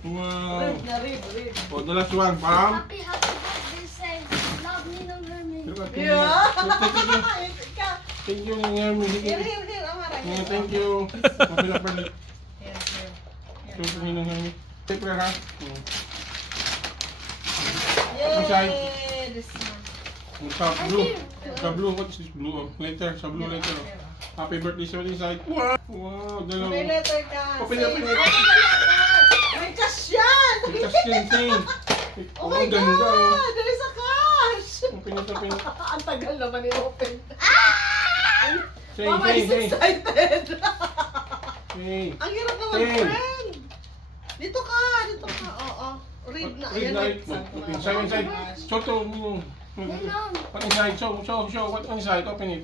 Wow! Rib na rib. O, the last one, Pam. Happy birthday, say. Love me ng Hermie. Yeah. Thank you, Hermie. Here, Amara. Yeah, thank you. Happy birthday. Here. Thank you, Hermie. Paper ha? Yay! This one. Sa blue. Sa blue. What is this blue? Letter. Sa blue letter. Happy birthday sa inside. Wow! Wow! Dalawa. May letter ka. Open Say, it. May cash yan! May cash din. Oh my ganda, oh. God! There is a cash! Open it. Ang tagal naman i-open. Say. Mama is excited! Say. Ang hirap naman, Hey. friend! Dito ka! Oo. Read na. Read Ayan, na. Inside. Show to. What inside? Show. What inside? Open it.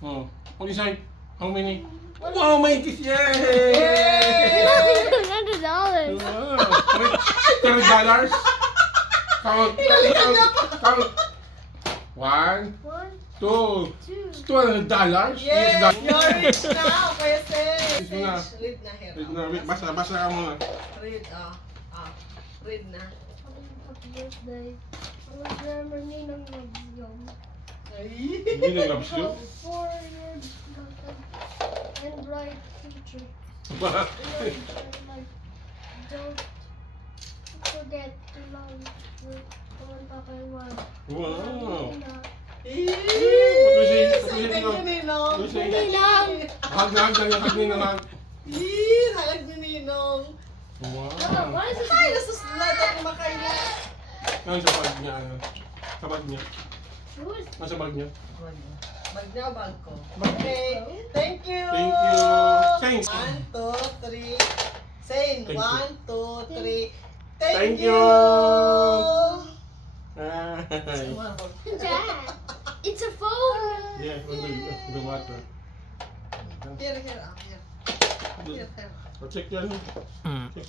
Oh. What inside? How many? Wow, my kiss! Yay! $100. Wow. $30? Count. 1, 2, $200? Yes! Yes, You're rich now, Kuya Sis. Read na. Read na here. Read na. Wait, basa ka muna. Read, read na. Happy birthday. Remember me ng Love Hindi na loves you. for your and bright future. Don't forget to love your Papa and Mama. Wow. Say Say thank you, Ninong. What do you say? Ninong! Hug na. Halag ni Ninong. Wow. What is this? Ay, nasusulat ako makaila. Ano sa bag niya? Sa bag niya? Who's Ano sa bag niya? Bag niya o bag ko? Okay. Thank you. Thank you. Thanks. 1, 2, 3. Say Thank you. 1, 2, 3. Thank you. Hi. Dad? It's a phone! Yeah, the water. Here. I'll check yan. Check.